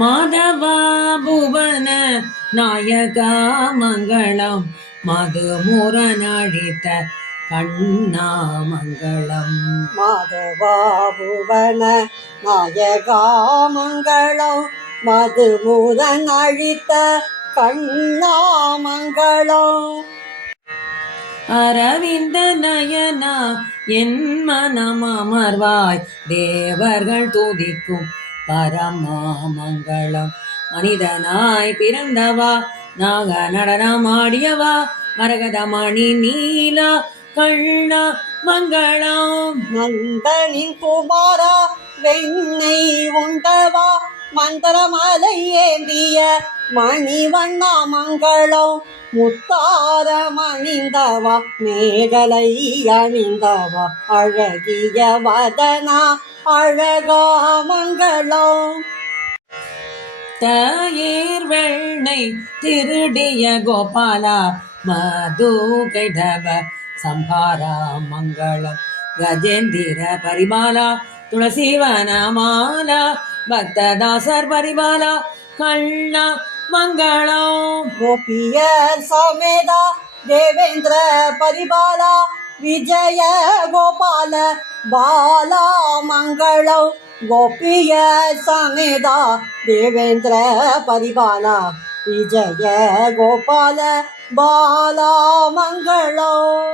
மாதவா புவன நாயகா மங்களம் மதுமுரனழித்த கண்ணா மங்களம். மாதவா புவன நாயகா மங்களம் மதுமுரனழித்த கண்ணா மங்களம். அரவிந்த நயனா என் மனம் அமர்வாய் தேவர்கள் துதிக்கும் பரமாமங்களம். மனிதனாய் பிறந்தவா நாக நடனமாடியவா மரகதமணி நீலா கண்ணா மங்களம். நந்தனின் குமாரா வெண்ணை உண்டவா மந்திரமலை ஏந்திய மணிவண்ணா மங்களம். முத்தாரமணிந்தவா மேகலை அணிந்தவா அழகிய வதனா அழகா மங்களம். தயிர் வெண்ணை திருடிய கோபாலா மது கைடவ சம்ஹாரா மங்களம். கஜேந்திர பரிபாலா துளசிவனமாலா பக்ததாசர் பரிபாலா கண்ணா மங்களம். கோபியர் சமேதா தேவேந்திர பரிபாலா விஜய கோபால பாலா மங்களம். கோபிய சமேதா தேவேந்திர பரிபாலா விஜய கோபால பாலா மங்களம்.